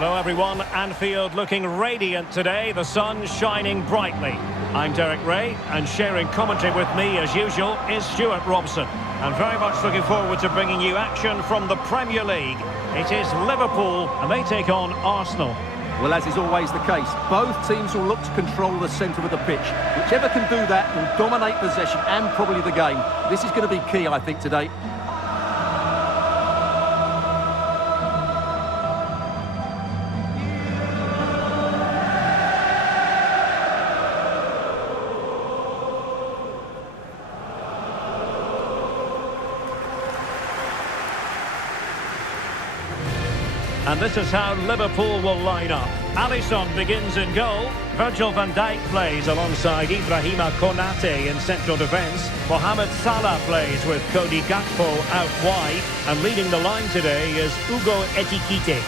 Hello everyone, Anfield looking radiant today, the sun shining brightly. I'm Derek Ray, and sharing commentary with me as usual is Stuart Robson. And very much looking forward to bringing you action from the Premier League. It is Liverpool, and they take on Arsenal. Well, as is always the case, both teams will look to control the centre of the pitch. Whichever can do that will dominate possession and probably the game. This is going to be key, I think, today. And this is how Liverpool will line up. Alisson begins in goal. Virgil van Dijk plays alongside Ibrahima Konate in central defence. Mohamed Salah plays with Cody Gakpo out wide. And leading the line today is Ugo Ekitike.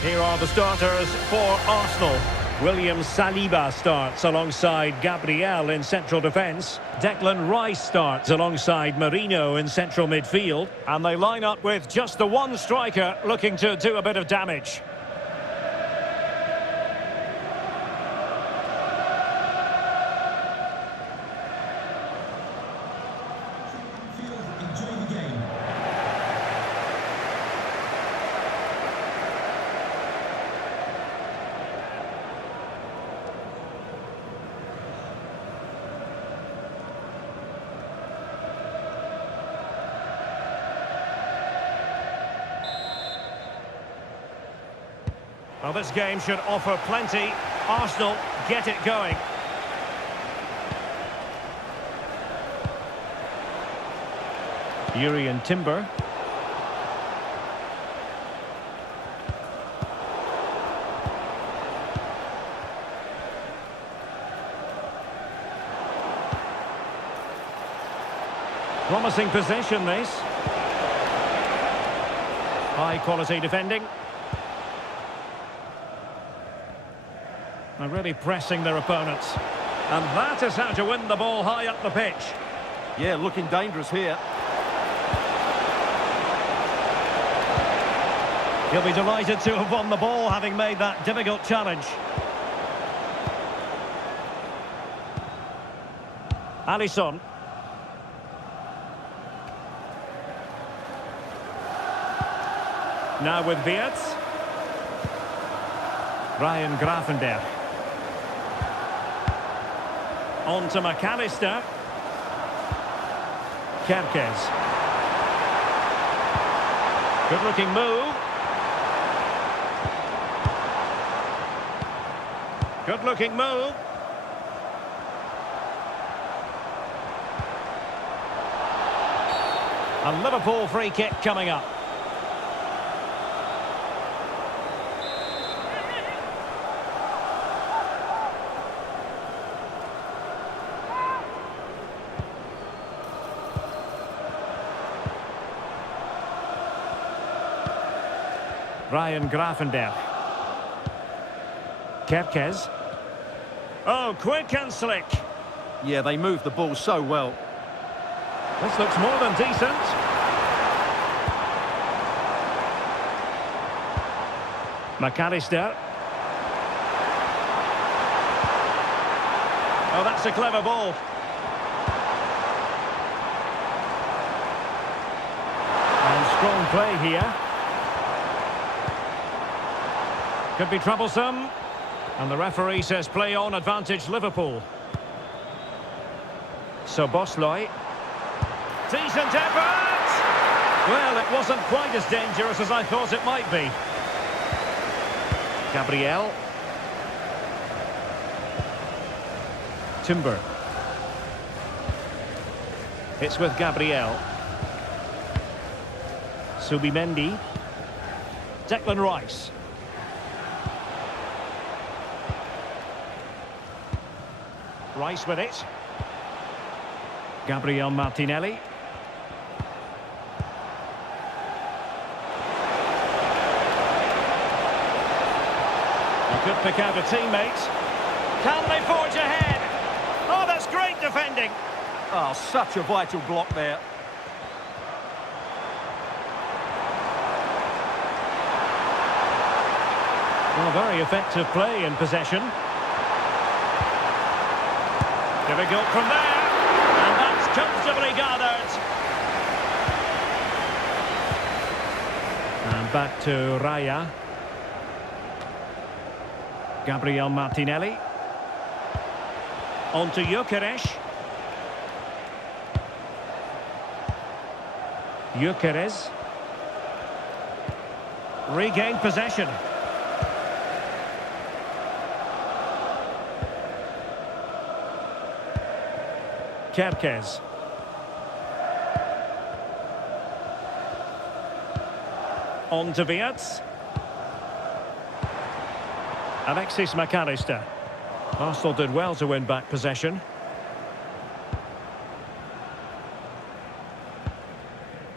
Here are the starters for Arsenal. William Saliba starts alongside Gabriel in central defence. Declan Rice starts alongside Marino in central midfield. And they line up with just the one striker looking to do a bit of damage. Well, this game should offer plenty. Arsenal get it going. Urian Timber. Promising possession, this. High quality defending. They're really pressing their opponents. And that is how to win the ball high up the pitch. Yeah, looking dangerous here. He'll be delighted to have won the ball, having made that difficult challenge. Alisson. Now with Wirtz. Ryan Gravenberch. On to McAllister. Kerkez. Good looking move. Good looking move. A Liverpool free kick coming up. Ryan Gravenberch. Kerkez. Oh, quick and slick. Yeah, they moved the ball so well. This looks more than decent. McAllister. Oh, that's a clever ball. And strong play here. Could be troublesome. And the referee says play on, advantage Liverpool. So Bosloy. Decent effort! Well, it wasn't quite as dangerous as I thought it might be. Gabriel. Timber. It's with Gabriel. Subimendi. Declan Rice. Rice with it. Gabriel Martinelli. Could pick out a teammate. Can they forge ahead? Oh, that's great defending. Oh, such a vital block there. Well, very effective play in possession. Difficult from there. And that's comfortably gathered. And back to Raya. Gabriel Martinelli. On to Gyökeres. Gyökeres. Regained possession. Kerkez. On to Wirtz. Alexis McAllister. Arsenal did well to win back possession.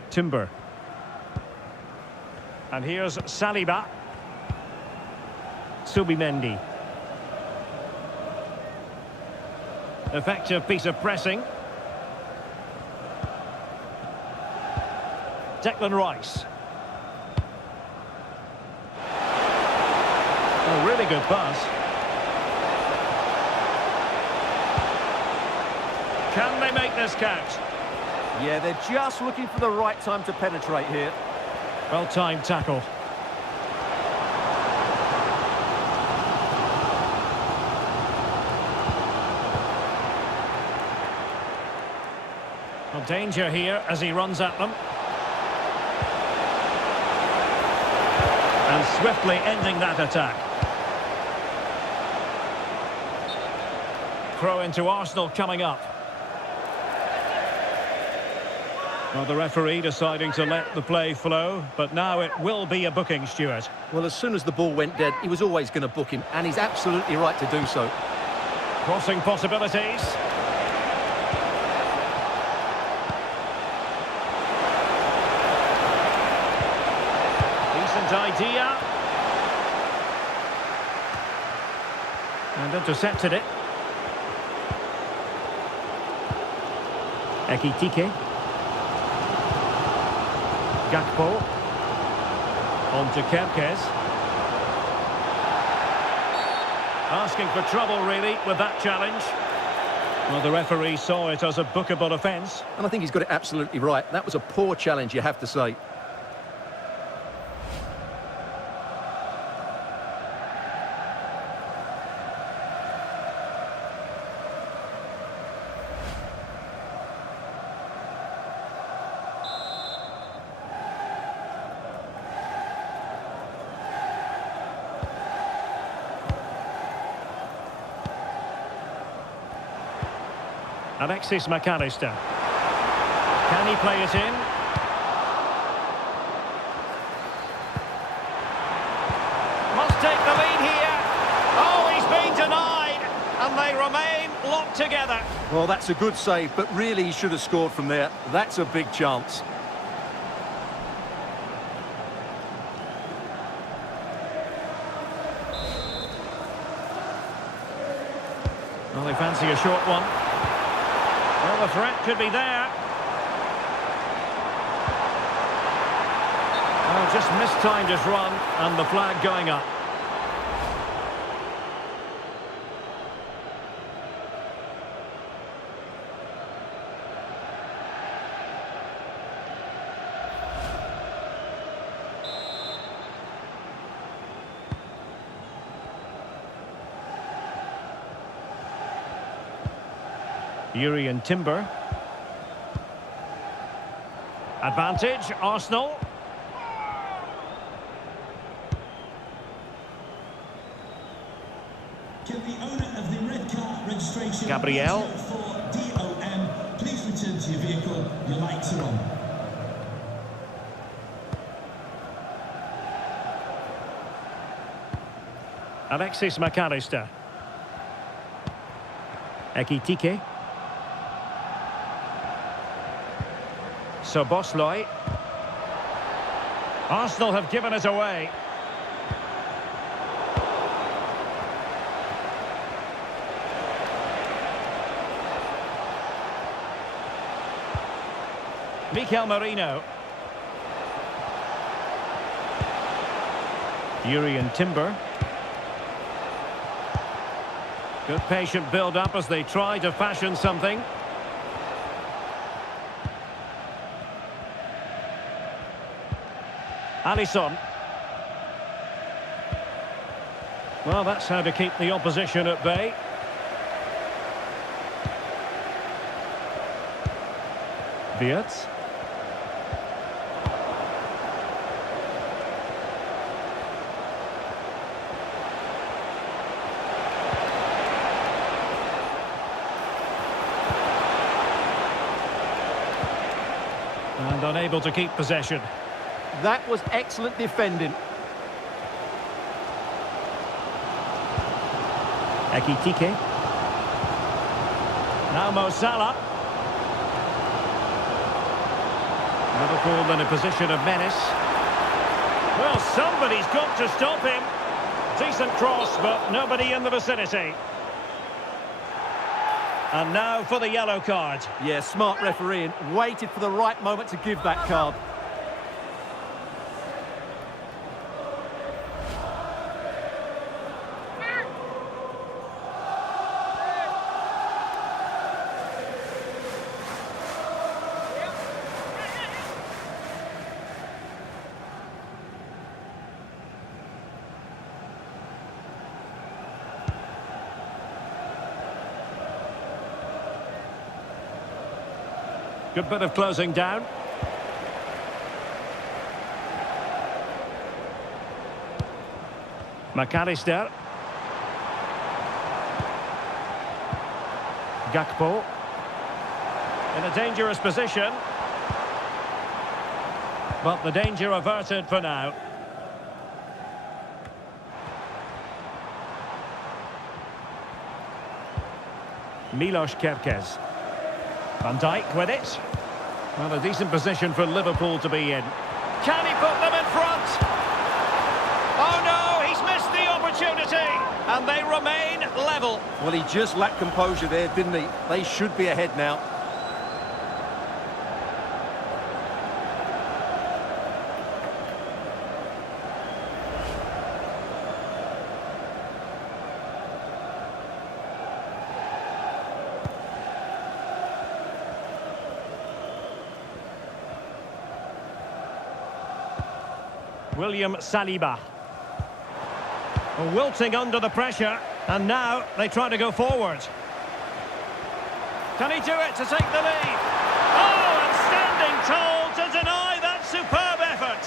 Timber. And here's Saliba. Subimendi. Effective piece of pressing. Declan Rice. A really good pass. Can they make this count? Yeah, they're just looking for the right time to penetrate here. Well-timed tackle. Well, danger here as he runs at them. And swiftly ending that attack. Throw into Arsenal coming up. Well, the referee deciding to let the play flow, but now it will be a booking, Stuart. Well, as soon as the ball went dead, he was always going to book him, and he's absolutely right to do so. Crossing possibilities. Decent idea. And intercepted it. Ekitike. Gakpo. On to Kerkez. Asking for trouble, really, with that challenge. Well, the referee saw it as a bookable offence. And I think he's got it absolutely right. That was a poor challenge, you have to say. Alexis McAllister. Can he play it in? Must take the lead here. Oh, he's been denied. And they remain locked together. Well, that's a good save, but really he should have scored from there. That's a big chance. Well, they fancy a short one. Well, the threat could be there. Oh, just mistimed his run, and the flag going up. Yuri and Timber. Advantage, Arsenal. Can the owner of the red car registration Gabriel. for DOM please return to your vehicle? Your lights are on. Alexis McAllister. Ekitike. Szoboszlai. Arsenal have given it away. Mikel Merino. Urian Timber. Good patient build-up as they try to fashion something. Alisson. Well, that's how to keep the opposition at bay. Wirtz. And unable to keep possession. That was excellent defending. Ekitike. Now Mo Salah. Liverpool in a position of menace. Well, somebody's got to stop him. Decent cross, but nobody in the vicinity. And now for the yellow card. Yeah, smart refereeing. Waited for the right moment to give that card. Good bit of closing down. McAllister. Gakpo. In a dangerous position. But the danger averted for now. Milos Kerkez. Van Dijk with it. Well, a decent position for Liverpool to be in. Can he put them in front? Oh no, he's missed the opportunity. And they remain level. Well, he just lacked composure there, didn't he? They should be ahead now. William Saliba. Wilting under the pressure, and now they try to go forward. Can he do it to take the lead? Oh, and standing tall to deny that superb effort.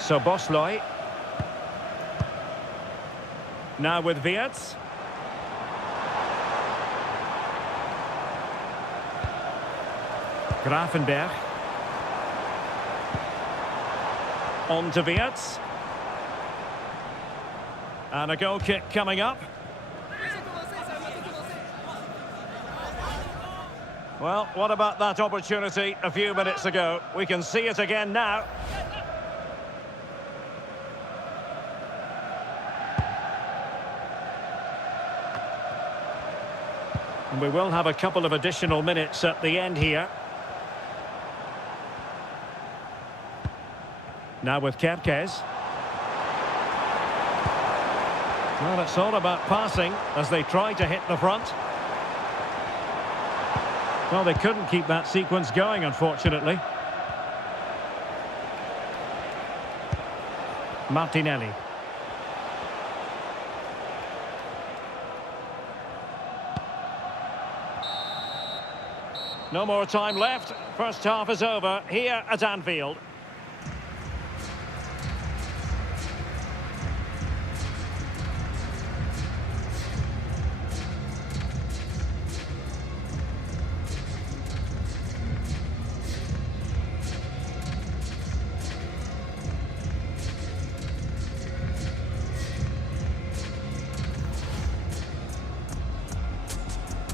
So Bosloy. Now with Wirtz. Grafenberg. On to Wirtz. And a goal kick coming up. Well, what about that opportunity a few minutes ago? We can see it again now. And we will have a couple of additional minutes at the end here. Now with Kerkez. Well, it's all about passing as they try to hit the front. Well, they couldn't keep that sequence going, unfortunately. Martinelli. No more time left. First half is over here at Anfield.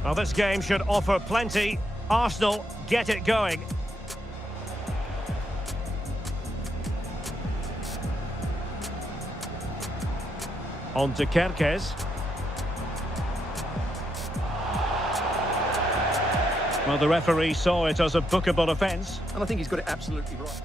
Well, this game should offer plenty. Arsenal get it going. On to Kerkez. Well, the referee saw it as a bookable offence. And I think he's got it absolutely right.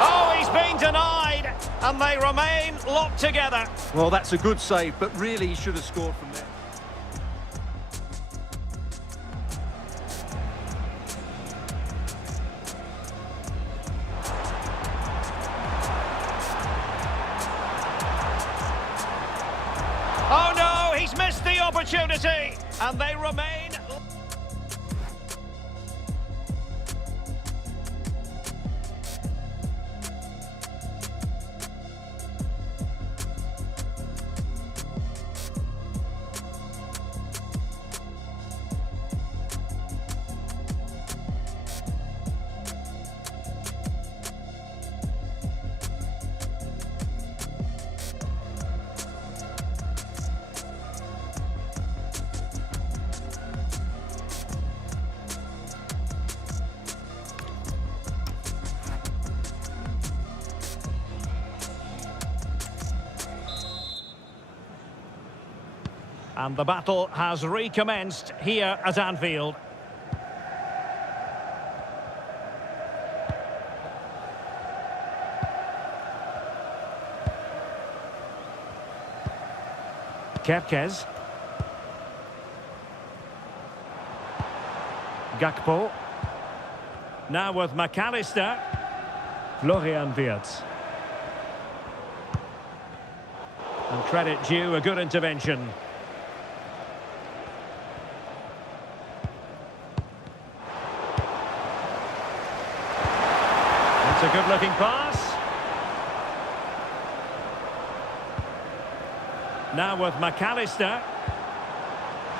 Oh, he's been denied, and they remain locked together. Well, that's a good save, but really he should have scored from there. Oh no, he's missed the opportunity, and they remain... And the battle has recommenced here at Anfield. Kerkez. Gakpo. Now with McAllister. Florian Wirtz. And credit due, a good intervention. It's a good-looking pass. Now with McAllister.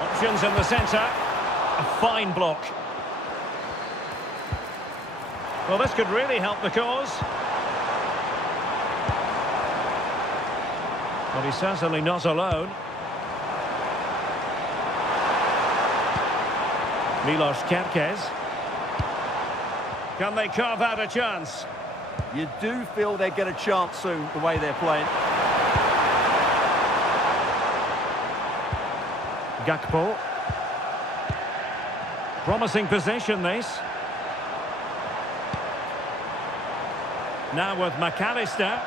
Options in the centre. A fine block. Well, this could really help the cause. But he's certainly not alone. Milos Kerkez. Can they carve out a chance? You do feel they'll get a chance soon, the way they're playing. Gakpo. Promising possession, this. Now with McAllister.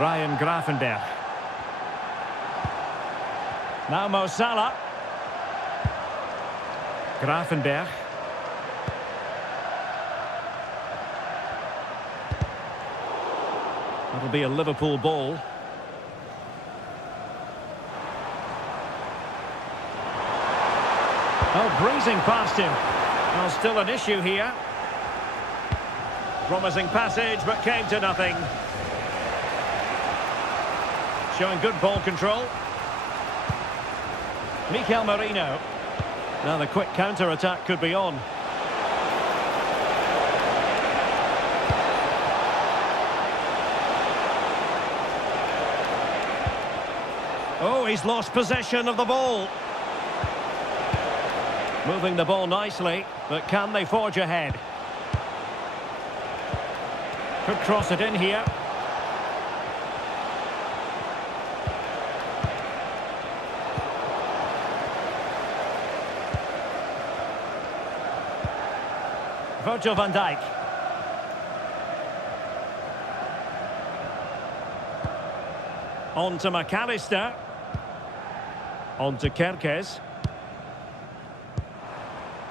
Ryan Gravenberch. Now Mo Salah. Gravenberch. That'll be a Liverpool ball. Oh, breezing past him. Well, still an issue here. Promising passage, but came to nothing. Showing good ball control. Mikel Merino. Now the quick counter-attack could be on. Oh, he's lost possession of the ball. Moving the ball nicely, but can they forge ahead? Could cross it in here. Virgil van Dijk. On to McAllister. On to Kerkez.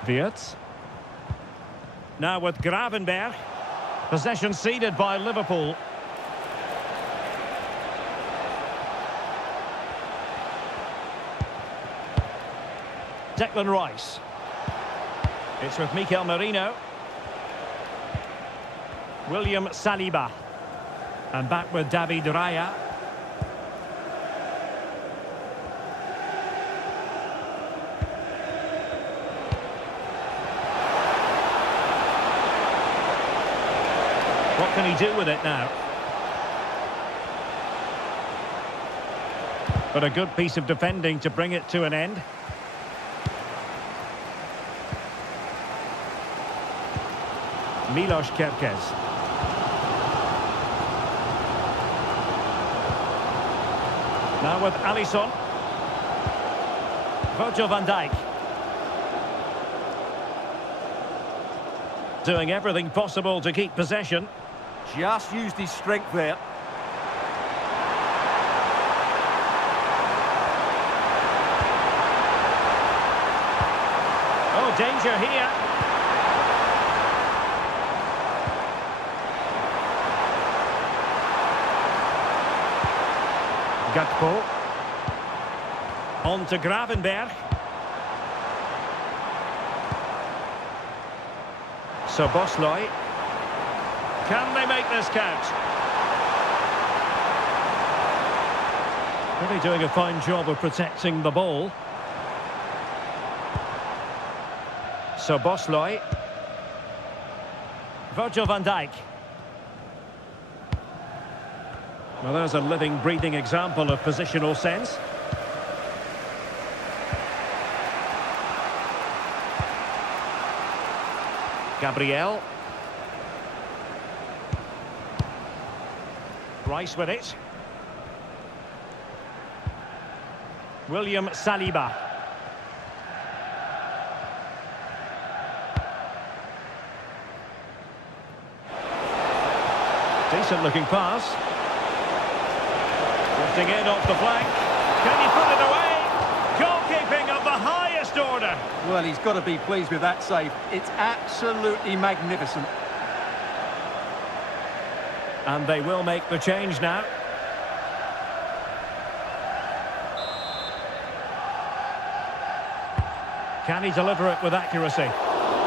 Wirtz. Now with Gravenberch. Possession ceded by Liverpool. Declan Rice. It's with Mikel Merino. William Saliba. And back with David Raya. What can he do with it now? But a good piece of defending to bring it to an end. Milos Kerkez. Now with Alisson. Virgil van Dijk. Doing everything possible to keep possession. Just used his strength there. Oh, danger here. Gakpo. On to Gravenberg. Szoboszlai. Can they make this count? Really doing a fine job of protecting the ball. Szoboszlai. Virgil van Dijk. Well, there's a living, breathing example of positional sense. Gabriel. Rice with it. William Saliba. Decent looking pass. Drifting in off the flank. Can he put it away? Goalkeeping of the highest order. Well, he's got to be pleased with that save. It's absolutely magnificent. And they will make the change now. Can he deliver it with accuracy?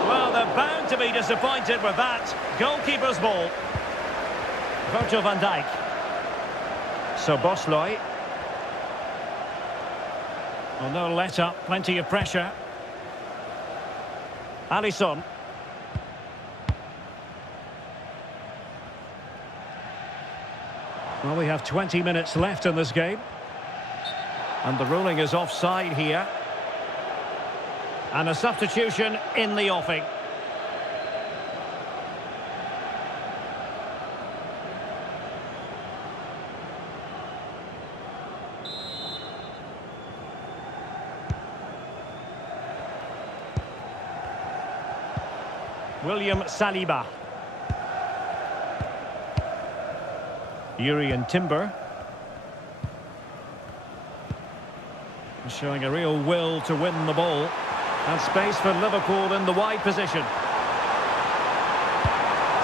Well, they're bound to be disappointed with that. Goalkeeper's ball. Virgil van Dijk. Szoboszlai. Well, no let up, plenty of pressure. Alisson. Well, we have 20 minutes left in this game. And the ruling is offside here. And a substitution in the offing. William Saliba. Jurriën Timber. Showing a real will to win the ball. And space for Liverpool in the wide position.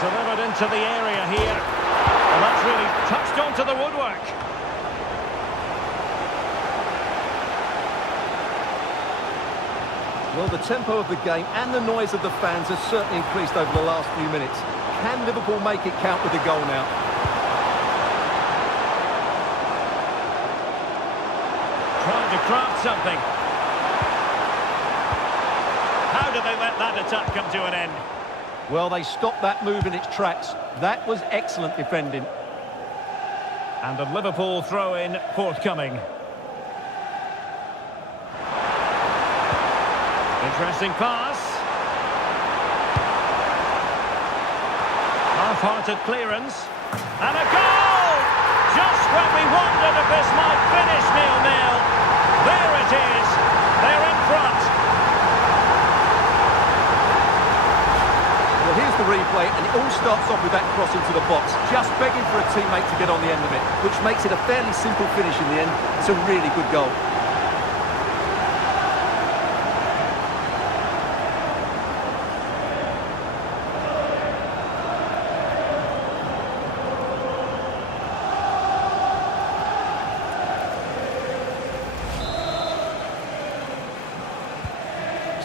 Delivered into the area here. And that's really touched onto the woodwork. Well, the tempo of the game and the noise of the fans has certainly increased over the last few minutes. Can Liverpool make it count with a goal now? Trying to craft something. How do they let that attack come to an end? Well, they stopped that move in its tracks. That was excellent defending. And a Liverpool throw-in forthcoming. Interesting pass. Half-hearted clearance. And a goal! Just when we wondered if this might finish 0-0. There it is. They're in front. Well, here's the replay, and it all starts off with that cross into the box. Just begging for a teammate to get on the end of it, which makes it a fairly simple finish in the end. It's a really good goal.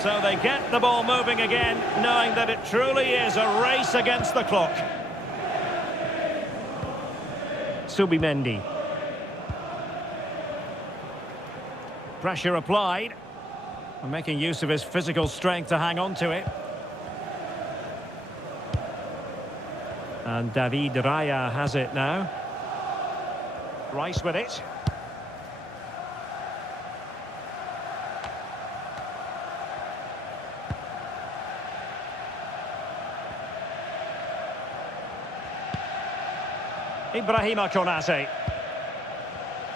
So they get the ball moving again, knowing that it truly is a race against the clock. Subimendi. Pressure applied. And making use of his physical strength to hang on to it. And David Raya has it now. Rice with it. Ibrahima Konate.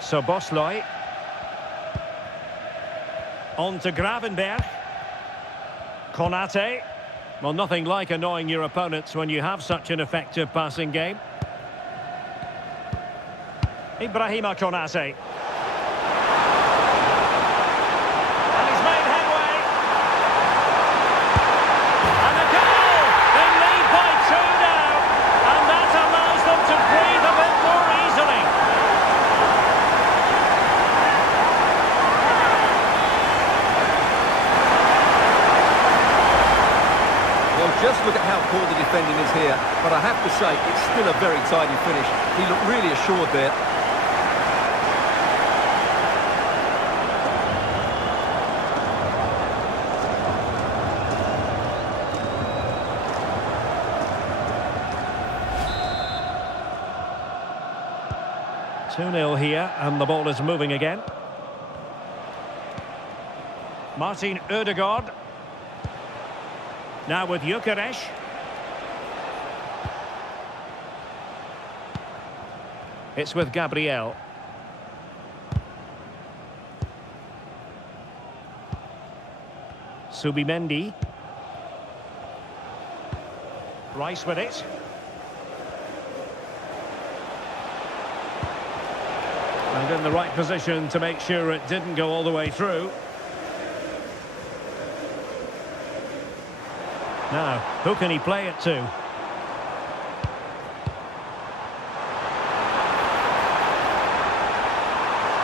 So Bosloy. On to Gravenberg. Konate. Well, nothing like annoying your opponents when you have such an effective passing game. Ibrahima Konate. And he's made headway. And a goal! They lead by 2 now. And that allows them to breathe a bit more easily. Well, just look at how poor the defending is here. But I have to say, it's still a very tidy finish. He looked really assured there. Two 0 here, and the ball is moving again. Martin Ødegaard. Now with Gyökeres. It's with Gabriel. Subimendi. Rice with it. And in the right position to make sure it didn't go all the way through. Now, who can he play it to?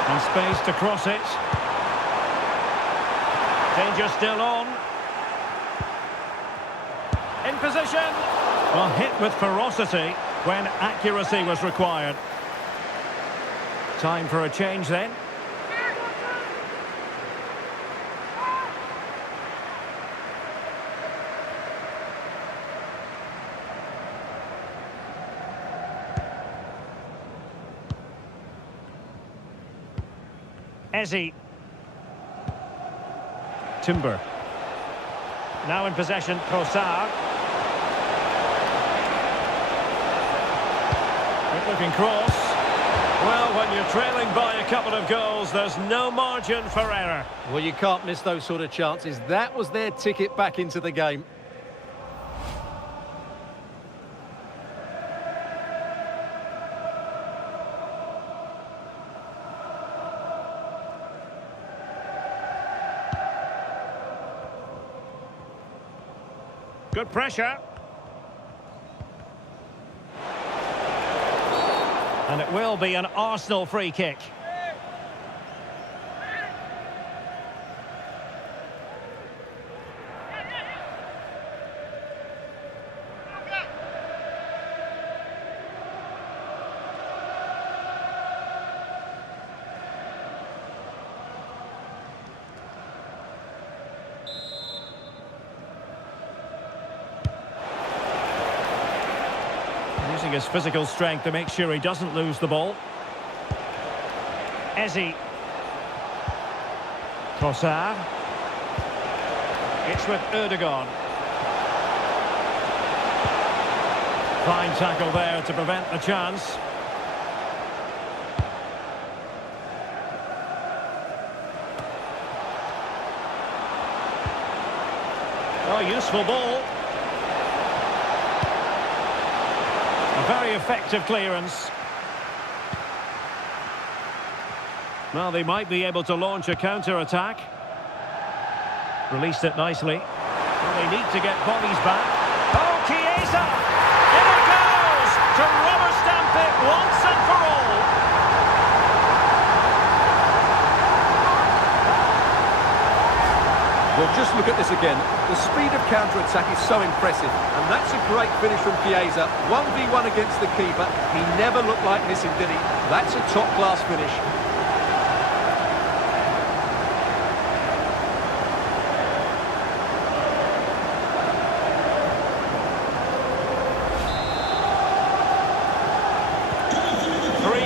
And space to cross it. Danger still on. In position. Well, hit with ferocity when accuracy was required. Time for a change then. Eze. Timber. Now in possession, Trossard. Good looking cross. Well, when you're trailing by a couple of goals, there's no margin for error. Well, you can't miss those sort of chances. That was their ticket back into the game. Good pressure. And it will be an Arsenal free kick. Using his physical strength to make sure he doesn't lose the ball. Eze. Trossard. It's with Ødegaard. Fine tackle there to prevent the chance. Oh, useful ball. A very effective clearance. Well, they might be able to launch a counter-attack. Released it nicely. Well, they need to get bodies back. Oh, Chiesa! In it goes! To rubber stamp it once and for all. Well, just look at this again. The speed of counter-attack is so impressive. And that's a great finish from Chiesa. 1v1 against the keeper. He never looked like missing, did he? That's a top-class finish.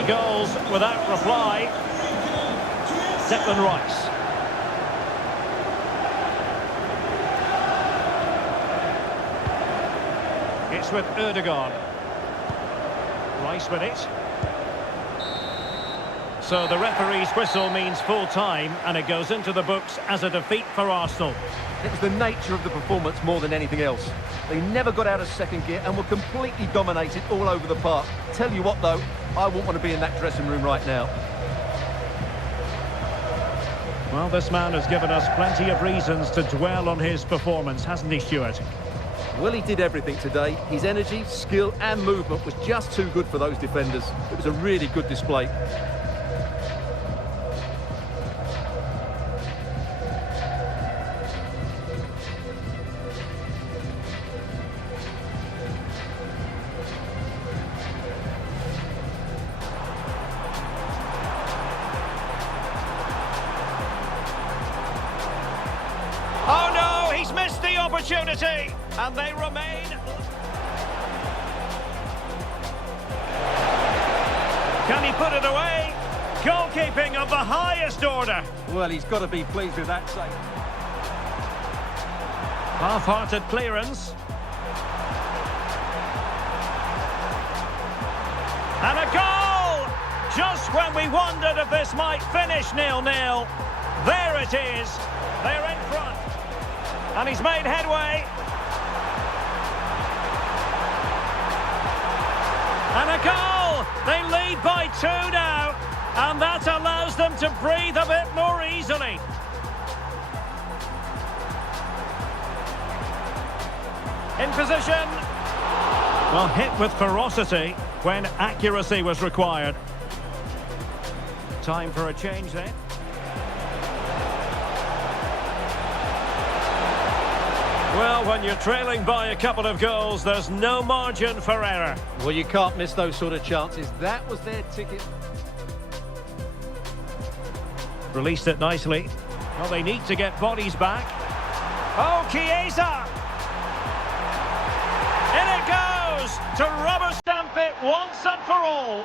Goals without reply. Declan Rice. It's with Ødegaard. Rice with it. So the referee's whistle means full time, and it goes into the books as a defeat for Arsenal. It was the nature of the performance more than anything else. They never got out of second gear and were completely dominated all over the park. Tell you what, though, I wouldn't want to be in that dressing room right now. Well, this man has given us plenty of reasons to dwell on his performance, hasn't he, Stuart? Well, he did everything today. His energy, skill and movement was just too good for those defenders. It was a really good display. Oh no, he's missed the opportunity, and they remain. Can he put it away? Goalkeeping of the highest order. Well, he's got to be pleased with that save. Half-hearted clearance. And a goal! Just when we wondered if this might finish 0-0. There it is. They're in front. And he's made headway. And a goal! They lead by 2 now. And that allows them to breathe a bit more easily. In position. Well, hit with ferocity when accuracy was required. Time for a change then. Well, when you're trailing by a couple of goals, there's no margin for error. Well, you can't miss those sort of chances. That was their ticket. Released it nicely. Well, they need to get bodies back. Oh, Chiesa! In it goes to rubber stamp it once and for all.